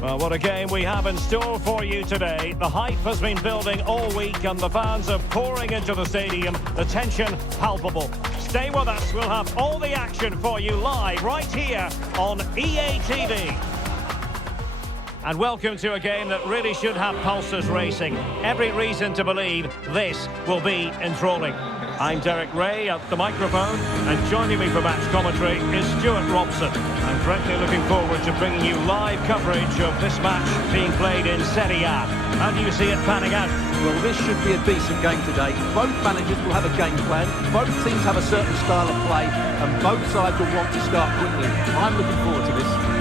Well, what a game we have in store for you today. The hype has been building all week and the fans are pouring into the stadium. The tension palpable. Stay with us. We'll have all the action for you live right here on EA TV. And welcome to a game that really should have pulses racing. Every reason to believe this will be enthralling. I'm Derek Ray at the microphone, and joining me for match commentary is Stuart Robson. I'm frankly looking forward to bringing you live coverage of this match being played in Serie A. How do you see it panning out? Well, this should be a decent game today. Both managers will have a game plan, both teams have a certain style of play, and both sides will want to start quickly. I'm looking forward to this.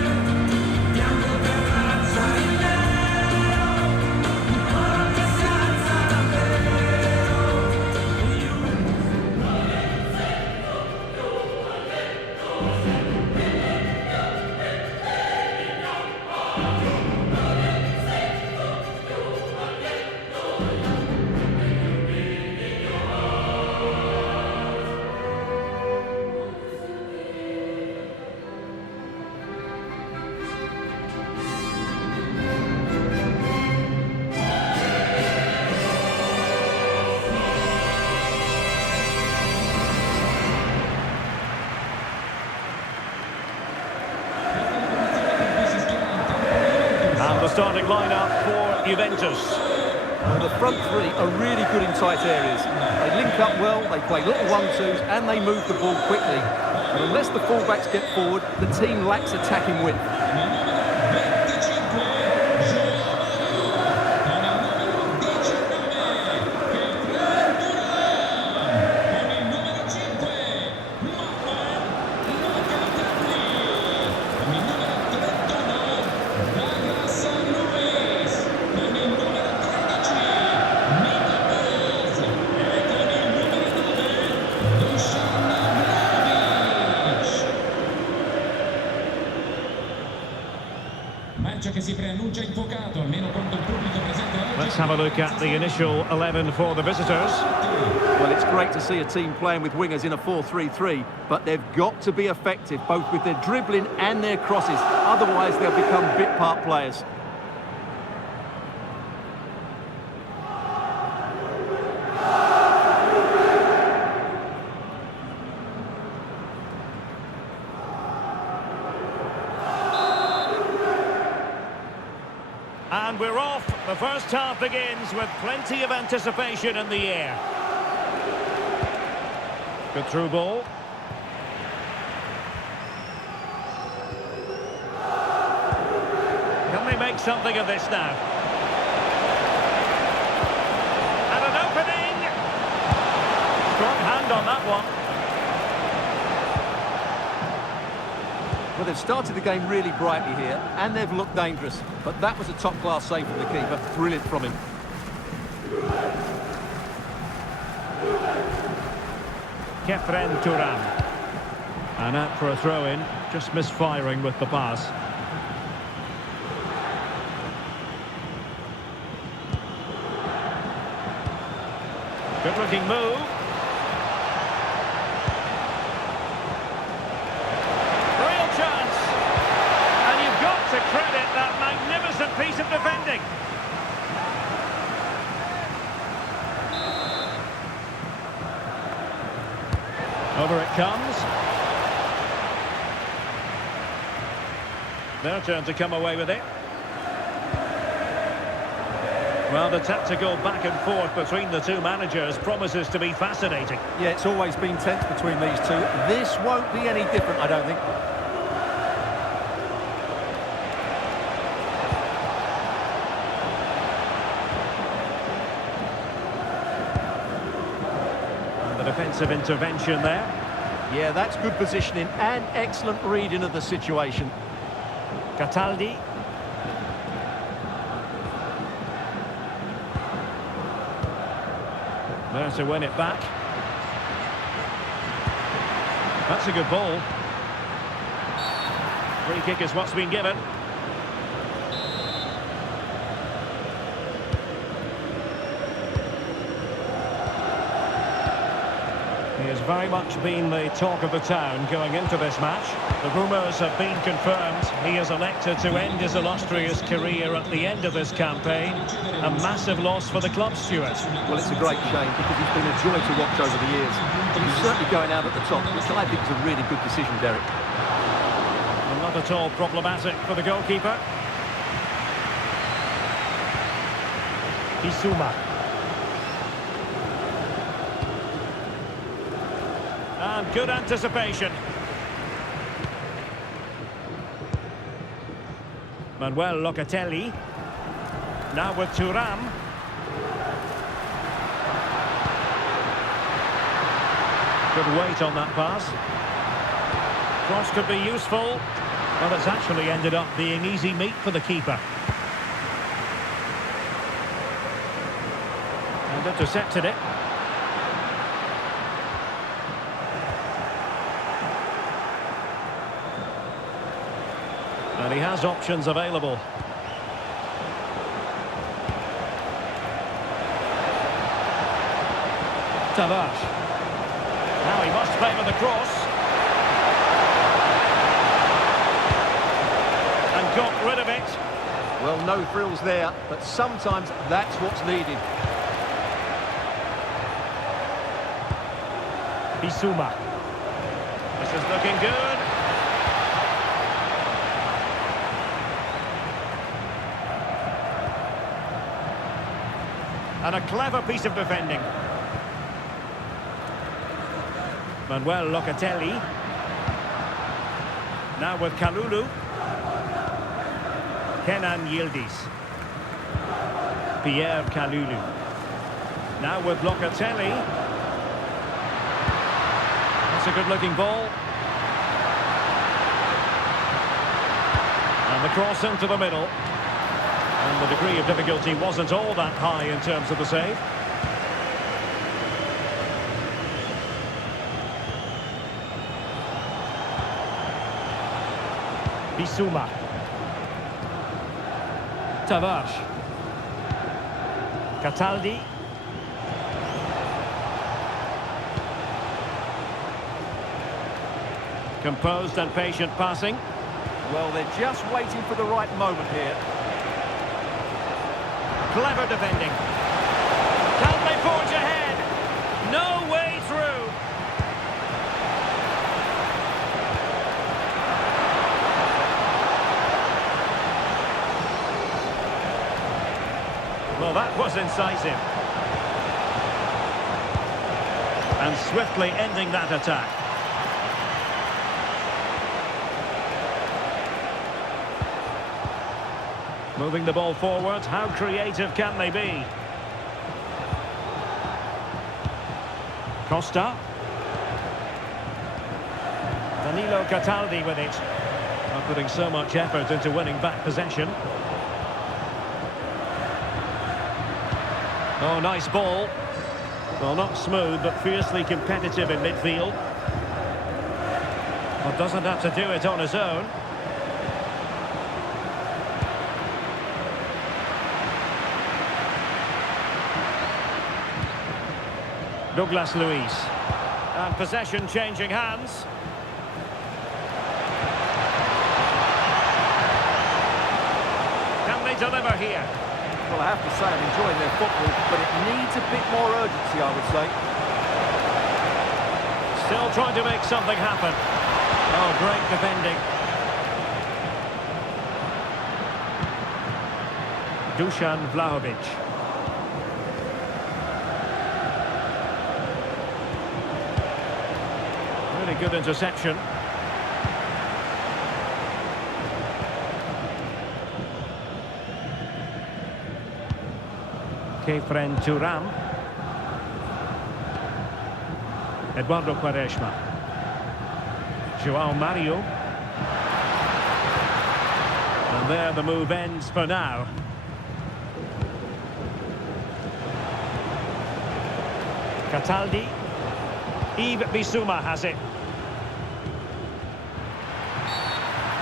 Starting lineup for Juventus. Well, the front three are really good in tight areas. They link up well, they play little 1-2s, and they move the ball quickly. And unless the fullbacks get forward, the team lacks attacking width. Let's have a look at the initial 11 for the visitors. Well, it's great to see a team playing with wingers in a 4-3-3, but they've got to be effective, both with their dribbling and their crosses. Otherwise, they'll become bit-part players. And we're off. The first half begins with plenty of anticipation in the air. Good through ball. Can they make something of this now? And an opening! Strong hand on that one. Well, they've started the game really brightly here, and they've looked dangerous. But that was a top-class save from the keeper. Brilliant from him. Kefren Turan. And out for a throw-in, just misfiring with the pass. Good-looking move. Real chance. And you've got to credit that magnificent piece of defending. Over it comes. Their turn to come away with it. Well, the tactical back and forth between the two managers promises to be fascinating. Yeah, it's always been tense between these two. This won't be any different, I don't think. Defensive intervention there. Yeah, that's good positioning and excellent reading of the situation. Cataldi. There to win it back. That's a good ball. Free kick is what's been given. Here's very much been the talk of the town going into this match. The rumours have been confirmed. He has elected to end his illustrious career at the end of this campaign. A massive loss for the club, Stuart. Well, it's a great shame because he's been a joy to watch over the years. But he's certainly going out at the top, which I think is a really good decision, Derek. And not at all problematic for the goalkeeper. FUMA. And good anticipation. Manuel Locatelli. Now with Thuram. Good weight on that pass. Cross could be useful, but it's actually ended up being easy meat for the keeper. And intercepted it. And he has options available. Tavares. Now he must favour the cross. And got rid of it. Well, no frills there, but sometimes that's what's needed. FUMA. This is looking good. And a clever piece of defending. Manuel Locatelli. Now with Kalulu. Kenan Yildiz. Pierre Kalulu. Now with Locatelli. That's a good-looking ball. And the cross into the middle. And the degree of difficulty wasn't all that high in terms of the save. FUMA. Tavares. Cataldi. Composed and patient passing. Well, they're just waiting for the right moment here. Clever defending. Can they forge ahead? No way through. Well, that was incisive. And swiftly ending that attack. Moving the ball forward, how creative can they be? Costa. Danilo Cataldi with it. Not putting so much effort into winning back possession. Oh, nice ball. Well, not smooth, but fiercely competitive in midfield. But doesn't have to do it on his own. Douglas Luiz. And possession changing hands. Can they deliver here? Well, I have to say I'm enjoying their football, but it needs a bit more urgency, I would say. Still trying to make something happen. Oh, great defending. Dusan Vlahovic. Really good interception. Kefren Thuram. Eduardo Quaresma. João Mario. And there the move ends for now. Cataldi. Yves FUMA has it.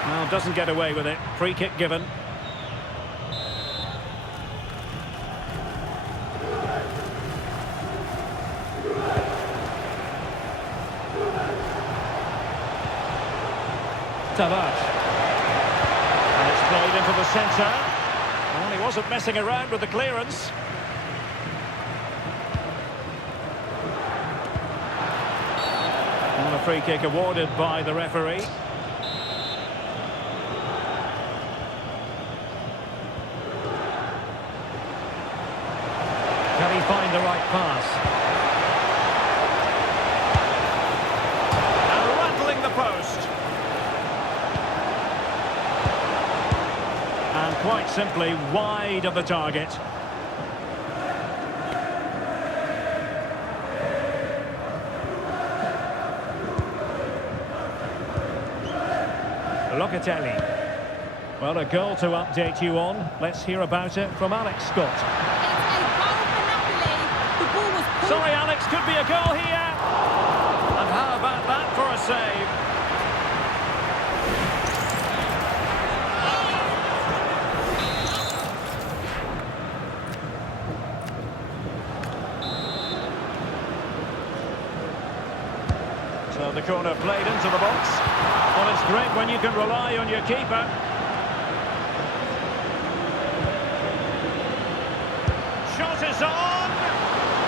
Well, doesn't get away with it. Free kick given. Tavares. And it's played into the centre. Well, he wasn't messing around with the clearance. And a free kick awarded by the referee. Can he find the right pass? And rattling the post. And quite simply wide of the target. Locatelli. Well, a goal to update you on. Let's hear about it from Alex Scott. Sorry, Alex, could be a goal here. And how about that for a save? So the corner played into the box. Well, it's great when you can rely on your keeper. Shot is on!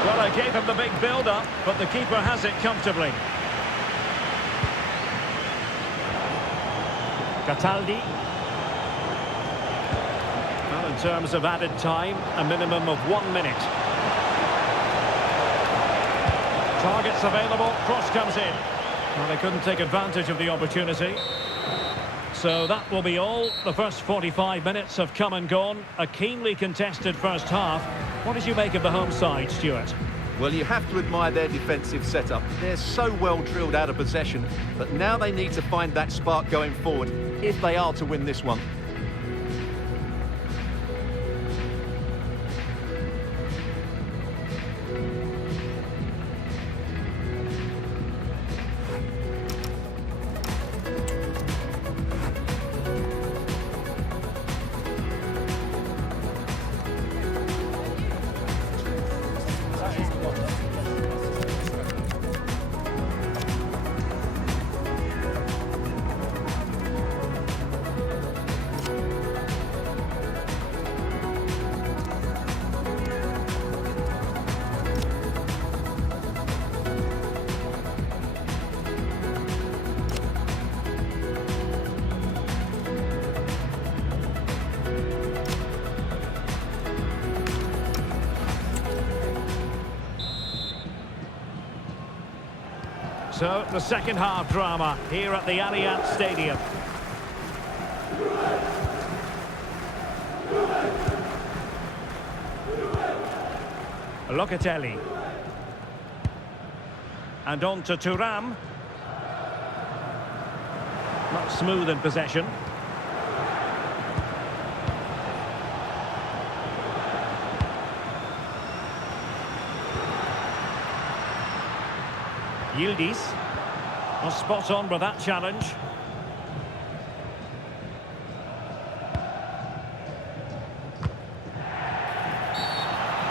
Well, I gave him the big build-up, but the keeper has it comfortably. Cataldi. Well, in terms of added time, a minimum of 1 minute. Targets available, cross comes in. Well, they couldn't take advantage of the opportunity. So that will be all. The first 45 minutes have come and gone. A keenly contested first half. What did you make of the home side, Stuart? Well, you have to admire their defensive setup. They're so well drilled out of possession, but now they need to find that spark going forward if they are to win this one. So, the second half drama here at the Allianz Stadium. Locatelli. And on to Thuram. Not smooth in possession. Yildiz was spot on with that challenge.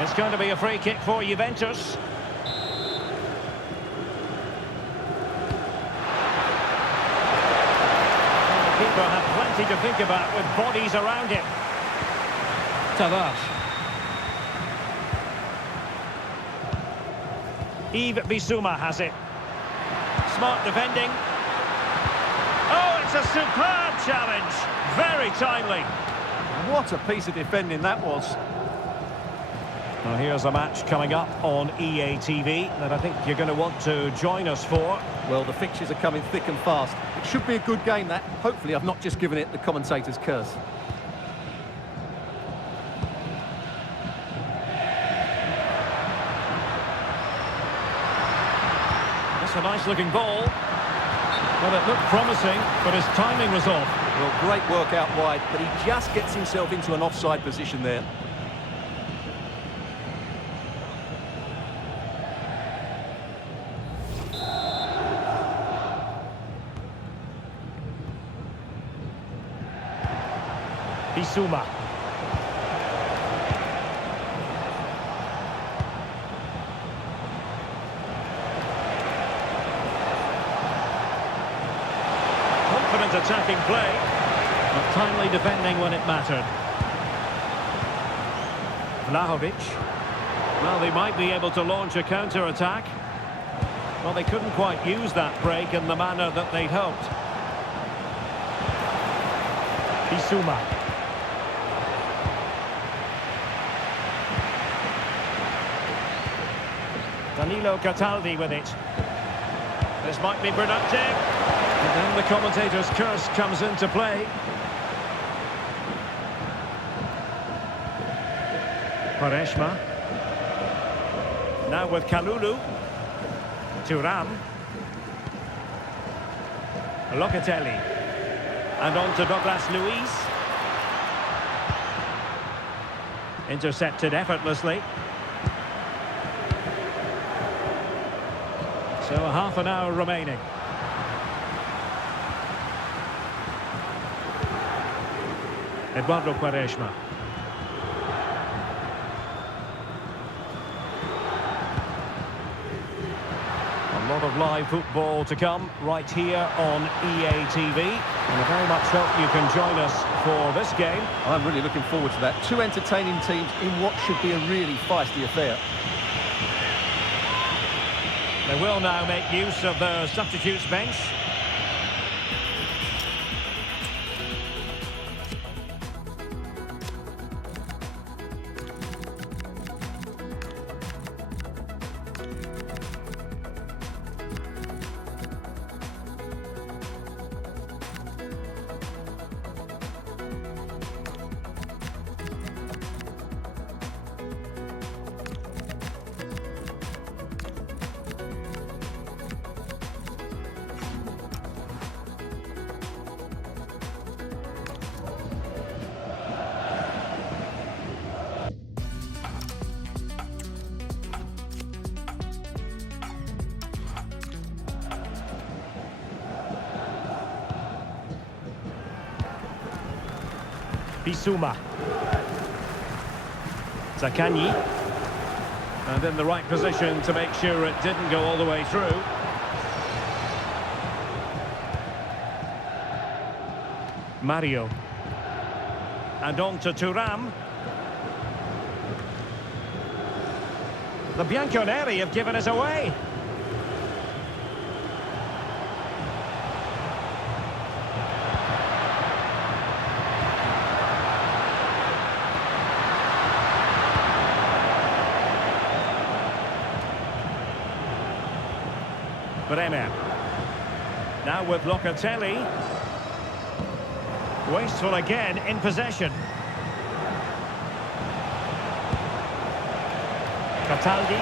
It's going to be a free kick for Juventus. The keeper had plenty to think about with bodies around him. Tavares. Yves Bissouma has it. Smart defending. Oh, it's a superb challenge. Very timely. What a piece of defending that was. Well, here's a match coming up on EA TV that I think you're going to want to join us for. Well, the fixtures are coming thick and fast. It should be a good game, that. Hopefully I've not just given it the commentator's curse. A nice-looking ball. Well, it looked promising, but his timing was off. Well, great work out wide, but he just gets himself into an offside position there. Bissouma. confident attacking play, but timely defending when it mattered. Vlahovic. Well, they might be able to launch a counter-attack. Well, they couldn't quite use that break in the manner that they'd hoped. FUMA. Danilo Cataldi with it. This might be productive. And then the commentator's curse comes into play. Quaresma. Now with Kalulu. Thuram. Locatelli. And on to Douglas Luiz. Intercepted effortlessly. So a half an hour remaining. Eduardo Quaresma. A lot of live football to come right here on EA TV. And I very much hope you can join us for this game. I'm really looking forward to that. Two entertaining teams in what should be a really feisty affair. They will now make use of the substitutes bench. FUMA. Zaccagni. And in the right position to make sure it didn't go all the way through. Mario. And on to Thuram. The Bianconeri have given us away. Bremer. Now with Locatelli. Wasteful again in possession. Cataldi.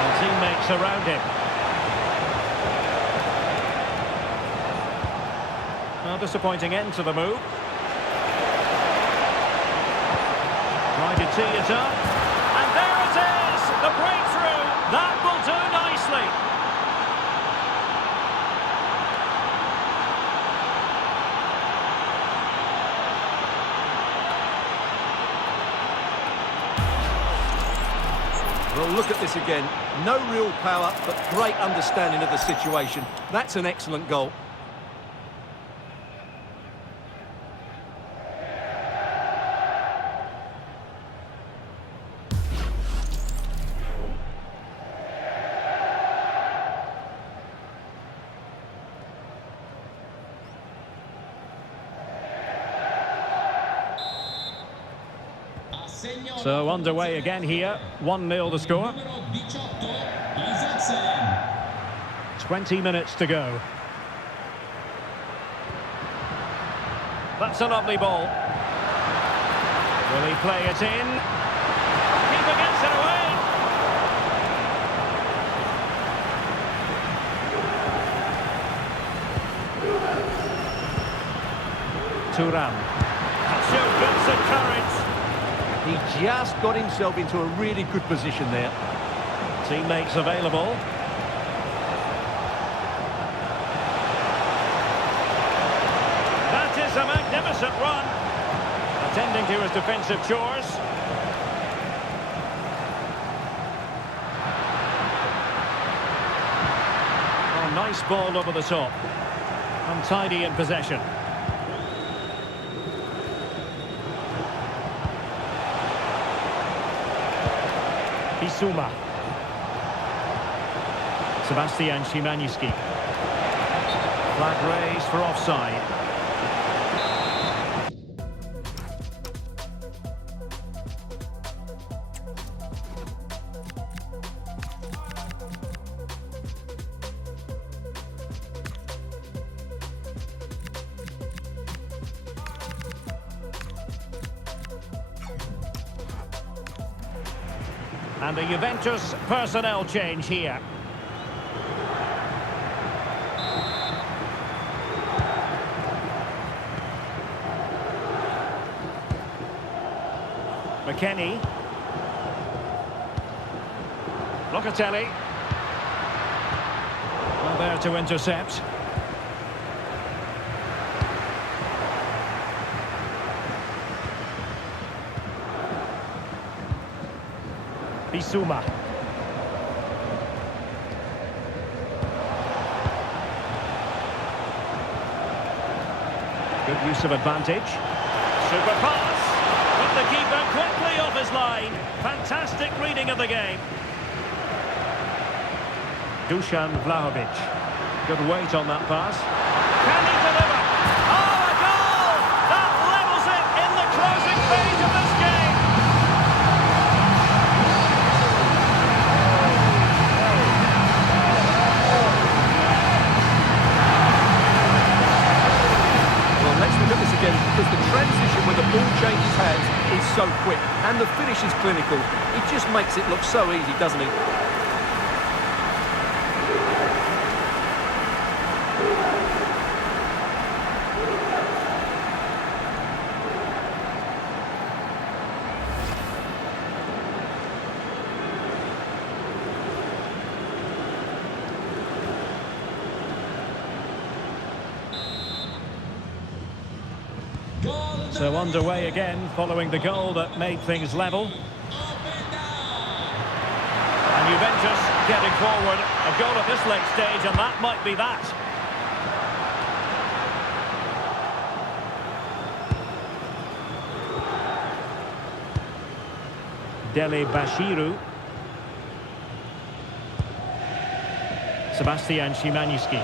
And teammates around him. Well, disappointing end to the move. Trying to tee it up. And there it is! The breakthrough! That will do nicely. Well, look at this again. No real power, but great understanding of the situation. That's an excellent goal. So underway again here, 1-0 the score. 20 minutes to go. That's a lovely ball. Will he play it in? Keeper gets it away. Thuram. Showed guts and courage. He just got himself into a really good position there. Teammates available. That is a magnificent run. Attending to his defensive chores. Oh, nice ball over the top. Untidy in possession. FUMA. Sebastian Szymanski. Flag raised for offside. And a Juventus personnel change here. McKennie. Locatelli. Well, there to intercept. FUMA. Good use of advantage. Super pass. Put the keeper quickly off his line. Fantastic reading of the game. Dusan Vlahovic. Good weight on that pass. Can he deliver? Oh, a goal! That levels it in the closing phase of this game. Let's look at this again, because the transition when the ball changes hands is so quick, and the finish is clinical. It just makes it look so easy, doesn't it? So underway again, following the goal that made things level. And Juventus getting forward. A goal at this late stage, and that might be that. Dele Bashiru. Sebastian Szymanski.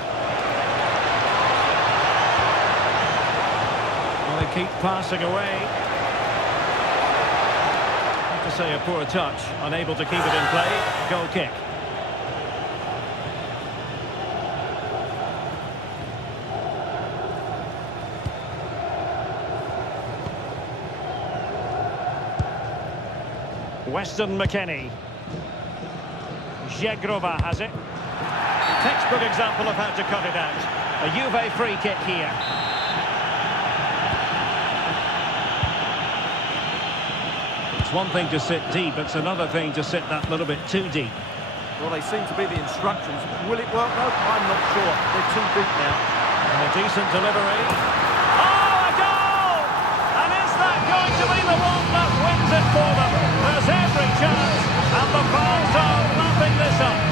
They keep passing away. I have to say a poor touch, unable to keep it in play. Goal kick. Weston McKennie. Żegrova has it. Textbook example of how to cut it out. A Juve free kick here. It's one thing to sit deep, it's another thing to sit that little bit too deep. Well, they seem to be the instructions. Will it work though? I'm not sure. They're too deep now. And a decent delivery. Oh, a goal! And is that going to be the one that wins it for them? There's every chance, and the fans are lapping this up.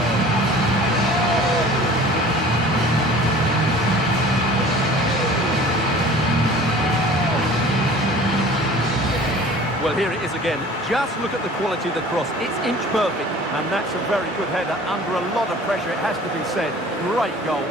Well, here it is again. Just look at the quality of the cross. It's inch perfect, and that's a very good header under a lot of pressure, it has to be said. Great goal.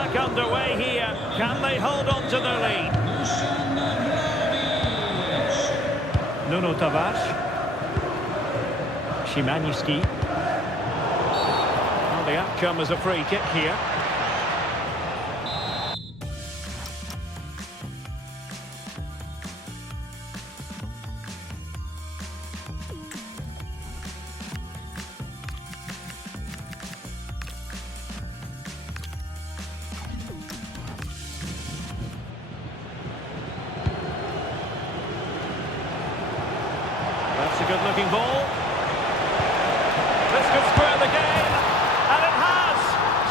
back underway here. Can they hold on to their lead? Nuno Tavares. Szymański. Well, the outcome is a free kick here. That's a good-looking ball. This could square the game, and it has!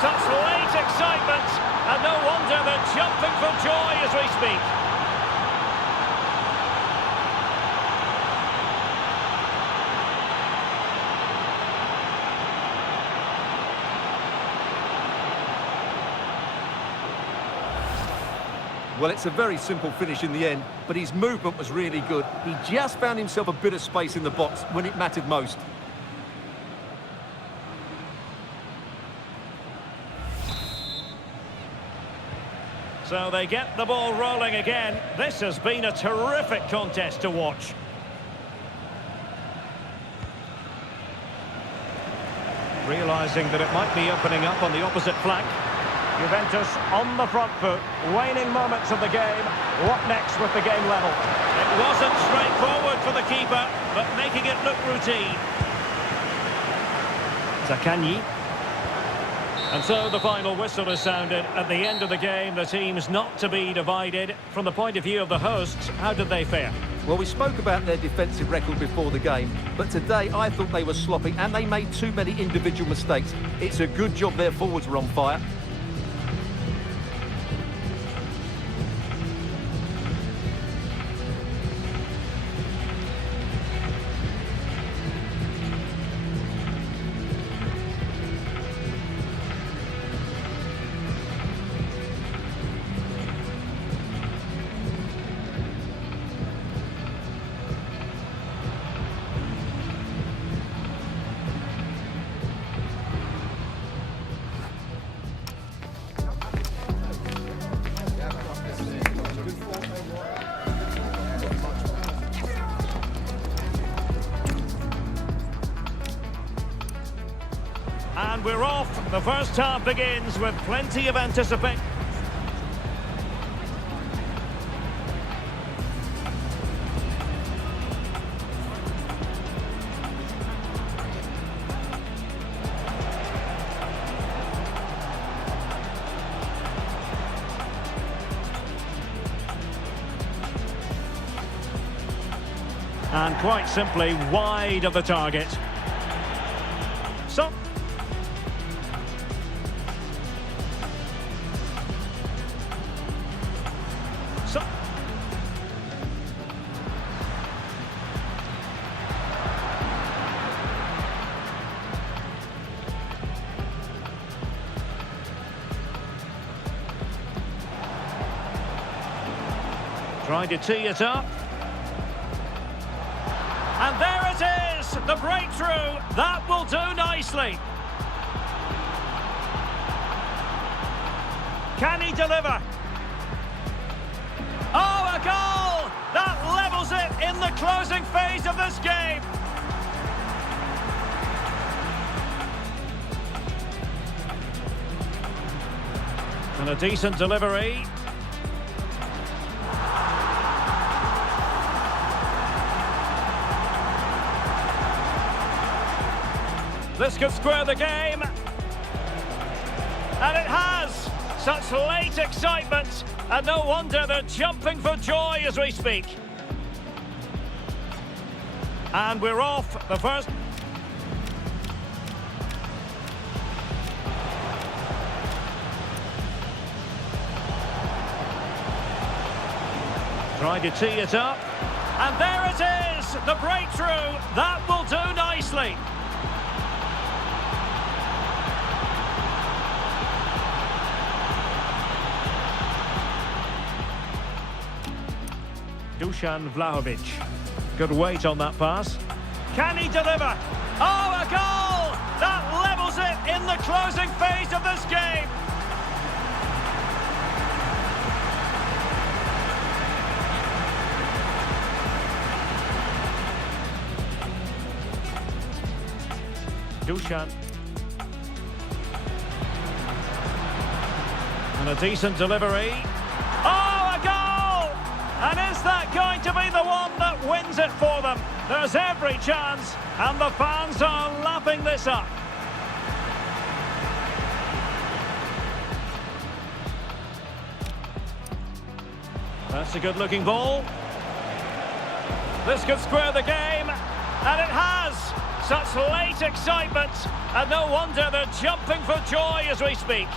Such late excitement, and no wonder they're jumping for joy as we speak. Well, it's a very simple finish in the end, but his movement was really good. He just found himself a bit of space in the box when it mattered most. So they get the ball rolling again. This has been a terrific contest to watch. Realising that it might be opening up on the opposite flank. Juventus on the front foot, waning moments of the game. What next with the game level? It wasn't straightforward for the keeper, but making it look routine. Zaccagni. And so the final whistle is sounded. At the end of the game, the team's not to be divided. From the point of view of the hosts, how did they fare? Well, we spoke about their defensive record before the game, but today I thought they were sloppy and they made too many individual mistakes. It's a good job their forwards were on fire. And we're off. The first half begins with plenty of anticipation. And quite simply wide of the target. So trying to tee it up. And there it is, the breakthrough. That will do nicely. Can he deliver? Oh, a goal! That levels it in the closing phase of this game. And a decent delivery. This could square the game. And it has! Such late excitement. And no wonder they're jumping for joy as we speak. And we're off. The first... Trying to tee it up. And there it is! The breakthrough. That will do nicely. Dusan Vlahovic. Good weight on that pass. Can he deliver? Oh, a goal! That levels it in the closing phase of this game. Dushan. And a decent delivery. Oh, a goal! And is that going to be the one that wins it for them? There's every chance, and the fans are lapping this up. That's a good-looking ball. This could square the game, and it has. Such late excitement, and no wonder they're jumping for joy as we speak.